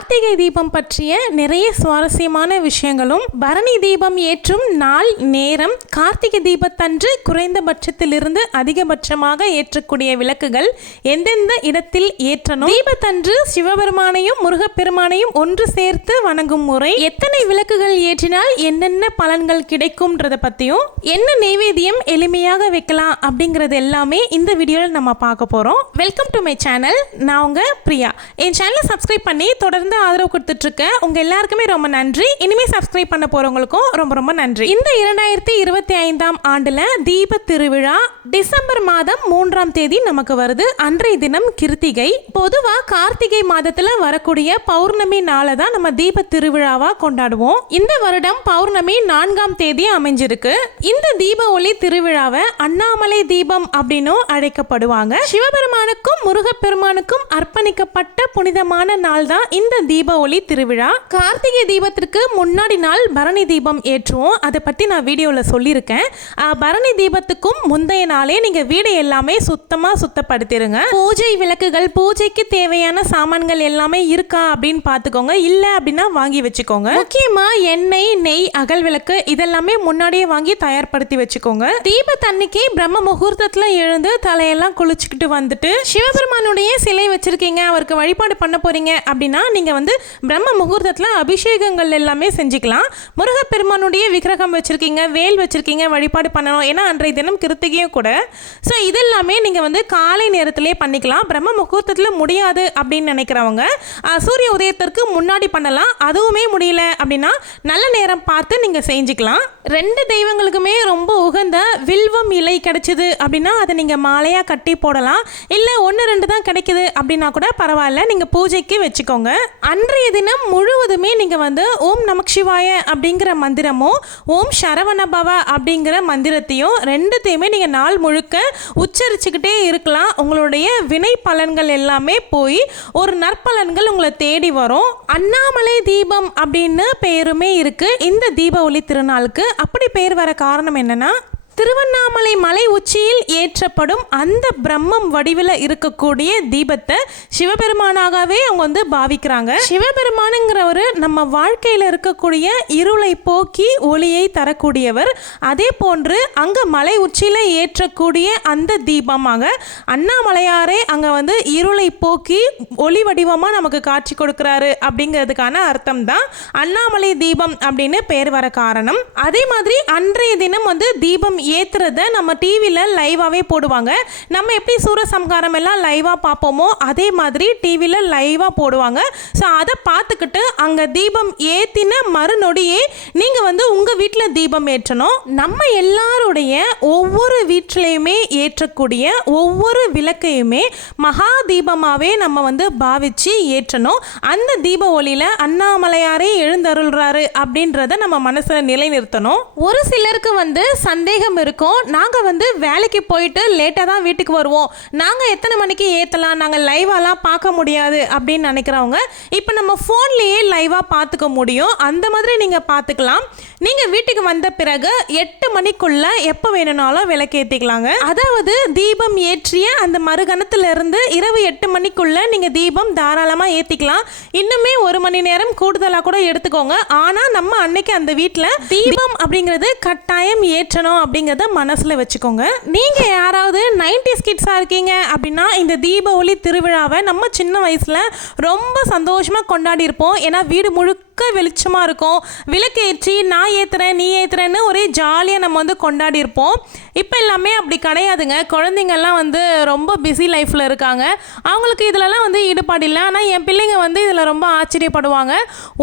கார்த்திகை தீபம் பற்றிய நிறைய சுவாரஸ்யமான விஷயங்களும் பரணி தீபம் ஏற்றும் நாள் நேரம் கார்த்திகை தீபத்தன்று குறைந்தபட்சத்திலிருந்து அதிகபட்சமாக ஏற்றக்கூடிய விளக்குகள் எந்தெந்த இடத்தில் ஏற்றணும்? தீபத்தன்று சிவபெருமானையும் முருகப்பெருமானையும் ஒன்று சேர்த்து வணங்கும் முறை எத்தனை விளக்குகள் ஏற்றினால் என்னென்ன பலன்கள் கிடைக்கும்ன்றத பத்தியும் என்ன நெய்வேத்தியம் எளிமையாக வைக்கலாம் அப்படிங்கறது எல்லாமே இந்த வீடியோவில் நம்ம பார்க்க போறோம். வெல்கம் டு மை சேனல் நான் உங்க பிரியா. என் சேனலை சப்ஸ்கிரைப் பண்ணி தொடர்ந்து தொடர்ந்து ஆதரவு கொடுத்துட்டு இருக்கேன் உங்க எல்லாருக்குமே ரொம்ப நன்றி. இனிமே சப்ஸ்கிரைப் பண்ண போறவங்களுக்கும் ரொம்ப ரொம்ப நன்றி. இந்த இரண்டாயிரத்தி இருபத்தி ஐந்தாம் ஆண்டுல தீப திருவிழா டிசம்பர் மாதம் மூன்றாம் தேதி நமக்கு வருது. அன்றைய தினம் கிருத்திகை. பொதுவா கார்த்திகை மாதத்துல வரக்கூடிய பௌர்ணமி நாளை தான் நம்ம தீப திருவிழாவா கொண்டாடுவோம். இந்த வருடம் பௌர்ணமி நான்காம் தேதி அமைஞ்சிருக்கு. இந்த தீப ஒளி திருவிழாவை அண்ணாமலை தீபம் அப்படின்னும் அழைக்கப்படுவாங்க. சிவபெருமானுக்கும் முருகப்பெருமானுக்கும் அர்ப்பணிக்கப்பட்ட புனிதமான நாள் தான் இந்த தீப ஒளி திருவிழா. கார்த்திகை தீபத்திற்கு முன்னாடி நாள் பரணி தீபம் ஏற்றுவோம். அதை பற்றி நான் வீடியோவில் சொல்லியிருக்கேன். பரணி தீபத்துக்கும் முந்தைய நாளே நீங்க வீடு எல்லாமே சுத்தமா சுத்தப்படுத்திடுங்க பூஜை விளக்குகள் பூஜைக்கு தேவையான சாமான்கள் எல்லாமே இருக்கா அப்படின்னு பார்த்துக்கோங்க. இல்லை அப்படின்னா வாங்கி வச்சுக்கோங்க. முக்கியமாக எண்ணெய் நெய் அகல் விளக்கு இதெல்லாமே முன்னாடியே வாங்கி தயார்படுத்தி வச்சுக்கோங்க. தீபத்தன்னைக்கு பிரம்ம முகூர்த்தத்தில் எழுந்து தலையெல்லாம் குளிச்சுக்கிட்டு வந்துட்டு சிவபெருமானுடைய சிலை வச்சிருக்கீங்க அவருக்கு வழிபாடு பண்ண போறீங்க அப்படின்னா நீங்கள் வந்து பிரம்ம முகூர்த்தத்தில் அபிஷேகங்கள் எல்லாமே செஞ்சுக்கலாம். முருகப்பெருமானுடைய விக்கிரகம் வச்சுருக்கீங்க வேல் வச்சுருக்கீங்க வழிபாடு பண்ணணும். ஏன்னா அன்றைய தினம் கிருத்திகையும் கூட. ஸோ இதெல்லாமே நீங்கள் வந்து காலை நேரத்திலே பண்ணிக்கலாம். பிரம்ம முகூர்த்தத்தில் முடியாது அப்படின்னு நினைக்கிறவங்க சூரிய உதயத்திற்கு முன்னாடி பண்ணலாம். அதுவுமே முடியல அப்படின்னா நல்ல நேரம் பார்த்து நீங்கள் செஞ்சுக்கலாம். ரெண்டு தெய்வங்களுக்குமே ரொம்ப உகந்த வில்வம் இலை கிடைச்சிது அப்படின்னா அதை நீங்கள் மாலையாக கட்டி போடலாம். இல்லை ஒன்று ரெண்டு தான் கிடைக்குது அப்படின்னா கூட பரவாயில்ல. நீங்கள் பூஜைக்கு வச்சுக்கோங்க. அன்றைய தினம் முழுவதுமே நீங்கள் வந்து ஓம் நமக் சிவாய அப்படிங்கிற மந்திரமும் ஓம் சரவணபவ அப்படிங்கிற மந்திரத்தையும் ரெண்டுத்தையுமே நீங்கள் நாள் முழுக்க உச்சரிச்சுக்கிட்டே இருக்கலாம். உங்களுடைய வினை பலன்கள் எல்லாமே போய் ஒரு நற்பலன்கள் உங்களை தேடி வரும். அண்ணாமலை தீபம் அப்படின்னு பெயருமே இருக்குது இந்த தீப ஒளி திருநாளுக்கு அப்படி பெயர் வர காரணம் என்னென்னா திருவண்ணாமலை மலை உச்சியில் ஏற்றப்படும் அந்த பிரம்மம் வடிவில் இருக்கக்கூடிய தீபத்தை சிவபெருமானாகவே அவங்க வந்து பாவிக்கிறாங்க. சிவபெருமானுங்கிறவர் நம்ம வாழ்க்கையில் இருக்கக்கூடிய இருளை போக்கி ஒளியை தரக்கூடியவர். அதே போன்று அங்கே மலை உச்சியில் ஏற்றக்கூடிய அந்த தீபமாக அண்ணாமலையாரே அங்கே வந்து இருளை போக்கி ஒளி வடிவமாக நமக்கு காட்சி கொடுக்குறாரு அப்படிங்கிறதுக்கான அர்த்தம் தான் அண்ணாமலை தீபம் அப்படின்னு பேர் வர காரணம். அதே மாதிரி அன்றைய தினம் வந்து தீபம் ஏத்துறத நம்ம டிவியில் லைவாகவே போடுவாங்க. நம்ம எப்படி சூரசம்காரம் எல்லாம் லைவாக பார்ப்போமோ அதே மாதிரி டிவியில் லைவாக போடுவாங்க. ஸோ அதை பார்த்துக்கிட்டு அங்கே தீபம் ஏற்றின மறுநொடியே நீங்கள் வந்து உங்கள் வீட்டில் தீபம் ஏற்றணும். நம்ம எல்லாருடைய ஒவ்வொரு வீட்டிலையுமே ஏற்றக்கூடிய ஒவ்வொரு விளக்கையுமே மகா தீபமாகவே நம்ம வந்து பாவிச்சு ஏற்றணும். அந்த தீப ஒளியில் அண்ணாமலையாரே எழுந்தருள்றாரு அப்படின்றத நம்ம மனசில் நிலைநிறுத்தணும். ஒரு சிலருக்கு வந்து சந்தேகம் இருக்கும். நாங்கள் வந்து வேலைக்கு போயிட்டு லேட்டாக தான் வீட்டுக்கு வருவோம். நாங்கள் எத்தனை மணிக்கு ஏற்றலாம் நாங்கள் லைவாலாம் பார்க்க முடியாது அப்படின்னு நினைக்கிறவங்க இப்போ நம்ம ஃபோன்லேயே லைவாக பார்த்துக்க முடியும். அந்த மாதிரி நீங்கள் பார்த்துக்கலாம். நீங்கள் வீட்டுக்கு வந்த பிறகு எட்டு மணிக்குள்ள எப்போ வேணும்னாலும் விளக்கேற்றிக்கலாங்க அதாவது தீபம் ஏற்றிய அந்த மறுகணத்துல இருந்து இரவு எட்டு மணிக்குள்ள நீங்கள் தீபம் தாராளமாக ஏற்றிக்கலாம் இன்னுமே ஒரு மணி நேரம் கூடுதலாக கூட எடுத்துக்கோங்க. ஆனால் நம்ம அன்னைக்கு அந்த வீட்டில் தீபம் அப்படிங்கிறது கட்டாயம் ஏற்றணும் அப்படிங்கிறத மனசில் வச்சுக்கோங்க. நீங்கள் யாராவது நைன்டிஸ் கிட்ஸாக இருக்கீங்க அப்படின்னா இந்த தீப ஒளி திருவிழாவை நம்ம சின்ன வயசில் ரொம்ப சந்தோஷமாக கொண்டாடி இருப்போம் ஏன்னா வீடு முழுக்க வெளிச்சமாக இருக்கும். விளக்கு ஏற்றி நான் ஏற்றுறேன் நீ ஏற்றுறேன்னு ஒரே ஜாலியாக நம்ம வந்து கொண்டாடி இருப்போம் இப்போ எல்லாமே அப்படி கிடையாதுங்க. குழந்தைங்கள்லாம் வந்து ரொம்ப பிஸி லைஃப்பில் இருக்காங்க. அவங்களுக்கு இதிலலாம் வந்து ஈடுபாடு இல்லை. ஆனால் என் பிள்ளைங்க வந்து இதில் ரொம்ப ஆச்சரியப்படுவாங்க.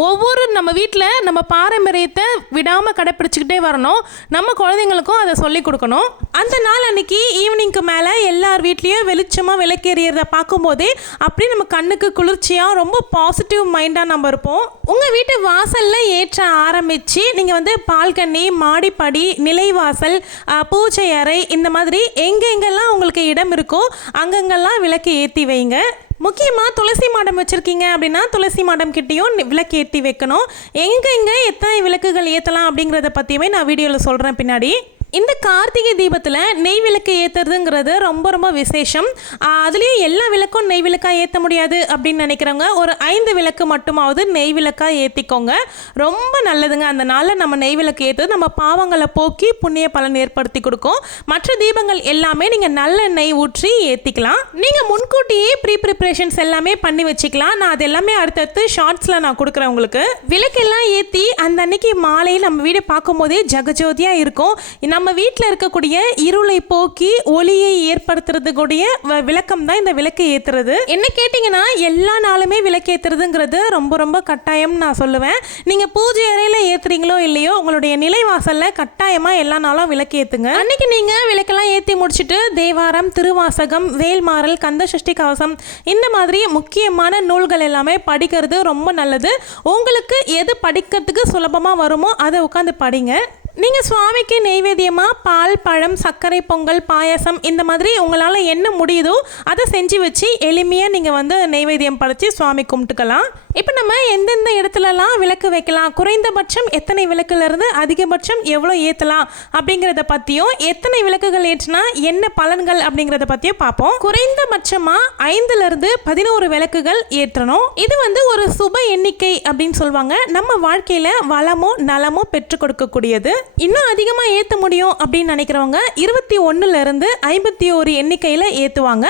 ஒவ்வொரு நம்ம வீட்டில் நம்ம பாரம்பரியத்தை விடாமல் கடைப்பிடிச்சிக்கிட்டே வரணும். நம்ம குழந்தைங்களுக்கும் அதை சொல்லி கொடுக்கணும். அந்த நாள் அன்னைக்கு ஈவினிங்க்கு மேலே எல்லார் வீட்லேயும் வெளிச்சமாக விளக்கேறியதை பார்க்கும்போதே அப்படியே நம்ம கண்ணுக்கு குளிர்ச்சியாக ரொம்ப பாசிட்டிவ் மைண்டாக நம்ம இருப்போம். உங்கள் வீட்டு வாசலில் ஏற்ற ஆரம்பித்து நீங்கள் வந்து பால்கனி மாடிப்படி நிலைவாசல் பூஜை அறை இந்த மாதிரி எங்கெங்கெல்லாம் உங்களுக்கு இடம் இருக்கோ அங்கங்கெல்லாம் விளக்கு ஏற்றி வைங்க. முக்கியமாக துளசி மாடம் வச்சுருக்கீங்க அப்படின்னா துளசி மாடம் கிட்டேயும் விளக்கு ஏற்றி வைக்கணும். எங்கெங்கே எத்தனை விளக்குகள் ஏற்றலாம் அப்படிங்கிறத பற்றியுமே நான் வீடியோவில் சொல்கிறேன் பின்னாடி. இந்த கார்த்திகை தீபத்தில் நெய் விளக்கு ஏற்றுறதுங்கிறது ரொம்ப ரொம்ப விசேஷம். அதுலேயும் எல்லா விளக்கும் நெய் விளக்கா ஏற்ற முடியாது அப்படின்னு நினைக்கிறவங்க ஒரு ஐந்து விளக்கு மட்டுமாவது நெய் விளக்கா ஏற்றிக்கோங்க ரொம்ப நல்லதுங்க. அந்த நாளில் நம்ம நெய் விளக்கு ஏற்றுறது நம்ம பாவங்களை போக்கி புண்ணிய பலன் ஏற்படுத்தி கொடுக்கும். மற்ற தீபங்கள் எல்லாமே நீங்கள் நல்ல நெய் ஊற்றி ஏற்றிக்கலாம் நீங்கள் முன்கூட்டியே ப்ரீ ப்ரிப்ரேஷன்ஸ் எல்லாமே பண்ணி வச்சுக்கலாம். நான் அது எல்லாமே அடுத்தடுத்து ஷார்ட்ஸில் நான் கொடுக்குறேன் உங்களுக்கு. விளக்கெல்லாம் ஏற்றி அந்த அன்னைக்கு மாலையில் நம்ம வீடை பார்க்கும்போதே ஜகஜோதியாக இருக்கும். நம்ம வீட்டில் இருக்கக்கூடிய இருளை போக்கி ஒளியை ஏற்படுத்துறதுக்கூடிய வ- விளக்கம் தான் இந்த விளக்கு ஏற்றுறது என்ன கேட்டிங்கன்னா எல்லா நாளுமே விளக்கு ஏற்றுறதுங்கிறது ரொம்ப ரொம்ப கட்டாயம் நான் சொல்லுவேன். நீங்கள் பூஜை அறையில் ஏற்றுறீங்களோ இல்லையோ உங்களுடைய நிலைவாசலில் கட்டாயமாக எல்லா நாளும் விளக்கு ஏற்றுங்க அன்னைக்கு நீங்கள் விளக்கெல்லாம் ஏற்றி முடிச்சுட்டு தேவாரம் திருவாசகம் வேல்மாறல் கந்த சஷ்டி கவசம் இந்த மாதிரி முக்கியமான நூல்கள் எல்லாமே படிக்கிறது ரொம்ப நல்லது. உங்களுக்கு எது படிக்கிறதுக்கு சுலபமாக வருமோ அதை உட்காந்து படிங்க. நீங்கள் சுவாமிக்கு நெய்வேத்தியமாக பால் பழம் சர்க்கரை பொங்கல் பாயாசம் இந்த மாதிரி உங்களால் என்ன முடியுதோ அதை செஞ்சு வச்சு எளிமையாக நீங்கள் வந்து நெய்வேத்தியம் படைச்சி சுவாமி கும்பிட்டுக்கலாம். இப்போ நம்ம எந்தெந்த இடத்துலலாம் விளக்கு வைக்கலாம்? குறைந்தபட்சம் எத்தனை விளக்குலேருந்து அதிகபட்சம் எவ்வளோ ஏற்றலாம் அப்படிங்கிறத பற்றியும் எத்தனை விளக்குகள் ஏற்றினா என்ன பலன்கள் அப்படிங்கிறத பற்றியும் பார்ப்போம். குறைந்தபட்சமாக ஐந்துலேருந்து பதினோரு விளக்குகள் ஏற்றணும். இது வந்து ஒரு சுப எண்ணிக்கை அப்படின்னு சொல்லுவாங்க நம்ம வாழ்க்கையில் வளமோ நலமோ பெற்றுக் கொடுக்கக்கூடியது. இன்னும் அதிகமாக ஏற்ற முடியும் அப்படின்னு நினைக்கிறவங்க இருபத்தி ஒன்றுலேருந்து ஐம்பத்தி ஒரு எண்ணிக்கையில் ஏற்றுவாங்க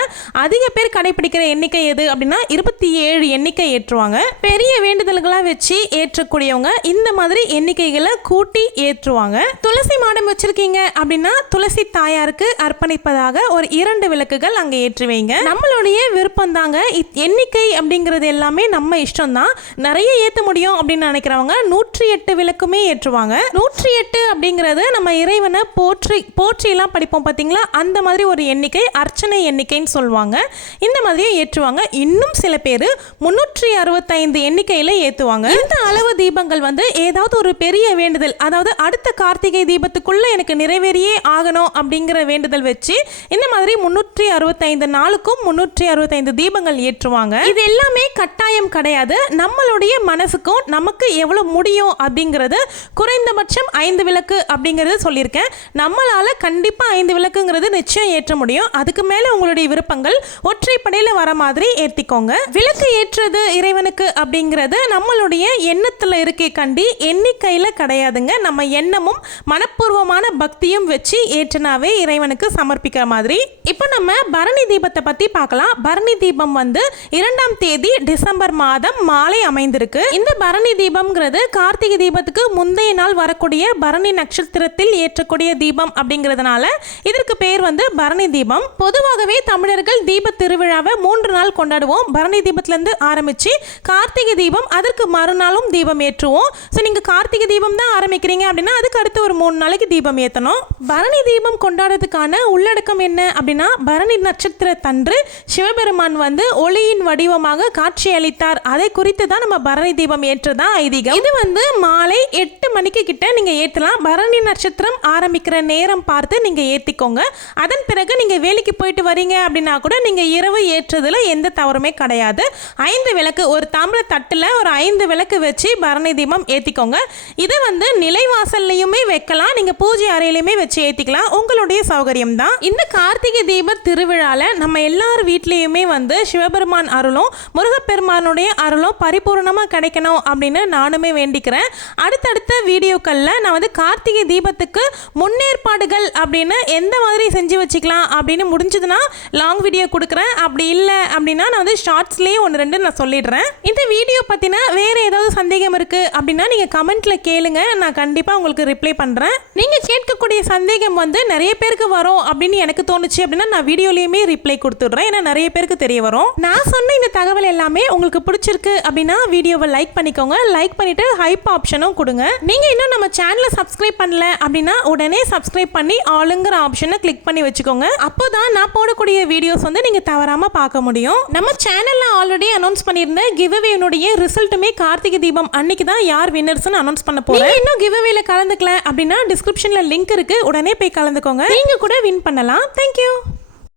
அதிக பேர் கடைபிடிக்கிற எண்ணிக்கை எது அப்படின்னா இருபத்தி ஏழு எண்ணிக்கை ஏற்றுவாங்க. பெரிய வேண்டுதல்களாக வச்சு ஏற்றக்கூடியவங்க இந்த மாதிரி எண்ணிக்கைகளை கூட்டி ஏற்றுவாங்க. துளசி மாடம் வச்சிருக்கீங்க அப்படின்னா துளசி தாயாருக்கு அர்ப்பணிப்பதாக ஒரு இரண்டு விளக்குகள் அங்கே ஏற்றுவீங்க. நம்மளுடைய விருப்பம் தாங்க எண்ணிக்கை அப்படிங்கிறது எல்லாமே நம்ம இஷ்டம் தான் நிறைய ஏற்ற முடியும் அப்படின்னு நினைக்கிறவங்க நூற்றி எட்டு விளக்குமே ஏற்றுவாங்க. நூற்றி எட்டு அப்படிங்கிறது நம்ம இறைவனை போற்றி போற்றிலாம் படிப்போம் பார்த்தீங்களா? அந்த மாதிரி ஒரு எண்ணிக்கை அர்ச்சனை எண்ணிக்கைன்னு சொல்லுவாங்க. இந்த மாதிரியும் ஏற்றுவாங்க. இன்னும் சில பேர் முன்னூற்றி அறுபத்தைந்து எண்ணிக்கையில் ஏற்றுவாங்க இந்த அளவு தீபங்கள் வந்து ஏதாவது ஒரு பெரிய வேண்டுதல் அதாவது அடுத்த கார்த்திகை தீபத்துக்குள்ள எனக்கு நிறைவேறியே ஆகணும் அப்படிங்கிற வேண்டுதல் வச்சு இந்த மாதிரி முன்னூற்றி அறுபத்தைந்து நாளுக்கும் முன்னூற்றி அறுபத்தைந்து தீபங்கள் ஏற்றுவாங்க. இது எல்லாமே கட்டாயம் கிடையாது. நம்மளுடைய மனசுக்கும் நமக்கு எவ்வளவு முடியும் அப்படிங்கிறது குறைந்தபட்சம் ஐந்து விளக்கு அப்படிங்கிறது சொல்லியிருக்கேன். நம்மளால கண்டிப்பா ஐந்து விளக்குங்கிறது நிச்சயம் ஏற்ற முடியும். அதுக்கு மேல உங்களுடைய விருப்பங்கள் ஒற்றைப்படையில வர மாதிரி ஏற்றிக்கோங்க விளக்கு ஏற்றுறது இறைவனுக்கு அப்படிங்கிறது நம்மளுடைய எண்ணத்தில் இருக்கே கண்டி எண்ணிக்கையில கிடையாதுங்க. நம்ம எண்ணமும் மனப்பூர்வமான பக்தியும் வச்சு ஏற்றனாவே இறைவனுக்கு சமர்ப்பிக்கிற மாதிரி. இப்போ நம்ம பரணி தீபத்தை பத்தி பார்க்கலாம். பரணி தீபம் வந்து இரண்டாம் தேதி டிசம்பர் மாதம் மாலை அமைந்திருக்கு. இந்த பரணி தீபம்ங்கிறது கார்த்திகை தீபத்துக்கு முந்தைய நாள் வரக்கூடிய பரணி நட்சத்திரத்தில் ஏற்றக்கூடிய தீபம் அப்படிங்கிறதுனால இதற்கு பேர் வந்து பரணி தீபம். பொதுவாகவே தமிழர்கள் தீப திருவிழாவை மூன்று நாள் கொண்டாடுவோம். பரணி தீபத்திலேருந்து ஆரம்பிச்சு கார்த்திகை தீபம் அதற்கு மறுநாளும் தீபம் ஏற்றுவோம். ஸோ நீங்கள் கார்த்திகை தீபம் தான் ஆரம்பிக்கிறீங்க அப்படின்னா அதுக்கு அடுத்து ஒரு மூணு நாளைக்கு தீபம் ஏற்றணும் பரணி தீபம் கொண்டாடுறதுக்கான உள்ளடக்கம் என்ன அப்படின்னா பரணி நட்சத்திர தன்று சிவபெருமான் வந்து ஒளியின் வடிவமாக காட்சி அளித்தார். அதை குறித்து தான் நம்ம பரணி தீபம் ஏற்றதான் ஐதீகம். இது வந்து மாலை எட்டு மணிக்கு கிட்ட நீங்கள் ஏற்றலாம் பரணி நட்சத்திரம் ஆரம்பிக்கிற நேரம் பார்த்து நீங்கள் ஏற்றிக்கோங்க அதன் பிறகு நீங்கள் வேலைக்கு போயிட்டு வரீங்க அப்படின்னா கூட நீங்கள் இரவு ஏற்றதில் எந்த தவறுமே கிடையாது. ஐந்து விளக்கு ஒரு தாம்பர தட்டில் ஒரு ஐந்து விளக்கு வச்சு பரணி தீபம் ஏற்றிக்கோங்க இதை வந்து நிலைவாசல்லையுமே வைக்கலாம். நீங்கள் பூஜை அறையிலையுமே வச்சு ஏற்றிக்கலாம் உங்களுடைய சௌகரியம் தான் இந்த கார்த்திகை தீப திருவிழாவில் நம்ம எல்லார் வீட்லேயுமே வந்து சிவபெருமான் அருளும் முருகப்பெருமானுடைய அருளும் பரிபூர்ணமாக கிடைக்கணும் அப்படின்னு நானுமே வேண்டிக்கிறேன். அடுத்தடுத்த வீடியோக்களில் நான் வந்து கார்த்திகை தீபத்துக்கு முன்னேற்பாடுகள் அப்படின்னு எந்த மாதிரி செஞ்சு வச்சுக்கலாம் அப்படின்னு முடிஞ்சதுன்னா லாங் வீடியோ கொடுக்குறேன். அப்படி இல்லை அப்படின்னா நான் வந்து ஷார்ட்ஸ்லேயே ஒன்று ரெண்டு நான் சொல்லிடுறேன். இந்த வீடியோ பற்றின வேறு ஏதாவது சந்தேகம் இருக்குது அப்படின்னா நீங்கள் கமெண்ட்டில் கேளுங்க. நான் கண்டிப்பாக உங்களுக்கு ரிப்ளை பண்ணுறேன் நீங்கள் கேட்கக்கூடிய சந்தேகம் வந்து நிறைய பேருக்கு வரும் அப்படின்னு எனக்கு தோணுச்சு அப்படின்னா நான் வீடியோலேயுமே ரிப்ளை கொடுத்துட்றேன். ஏன்னா நிறைய பேருக்கு தெரிய வரும். நான் சொன்ன இந்த தகவல் எல்லாமே உங்களுக்கு பிடிச்சிருக்கு அப்படின்னா வீடியோவை லைக் பண்ணிக்கோங்க. லைக் பண்ணிட்டு ஹைப் ஆப்ஷனும் கொடுங்க. நீங்கள் இன்னும் நம்ம சேனலை சப்ஸ்கிரைப் பண்ணல அப்படின்னா உடனே சப்ஸ்கிரைப் பண்ணி ஆளுங்கிற ஆப்ஷனை கிளிக் பண்ணி வச்சுக்கோங்க. அப்போதான் நான் போடக்கூடிய வீடியோஸ் வந்து நீங்கள் தவறாமல் பார்க்க முடியும். நம்ம சேனலில் ஆல்ரெடி அனௌன்ஸ் பண்ணியிருந்த கிவ்அவேனுடைய ரிசல்ட்டுமே கார்த்திகை தீபம் அன்னைக்கு தான் யார் வின்னர்ஸ்னு அனௌன்ஸ் பண்ண போறேன். இன்னும் கிவ்அவேல கலந்துக்கல அப்படின்னா டிஸ்கிரிப்ஷனில் லிங்க் இருக்கு. உடனே போய் கலந்துக்கோங்க. நீங்க கூட வின் பண்ணலாம். தேங்க்யூ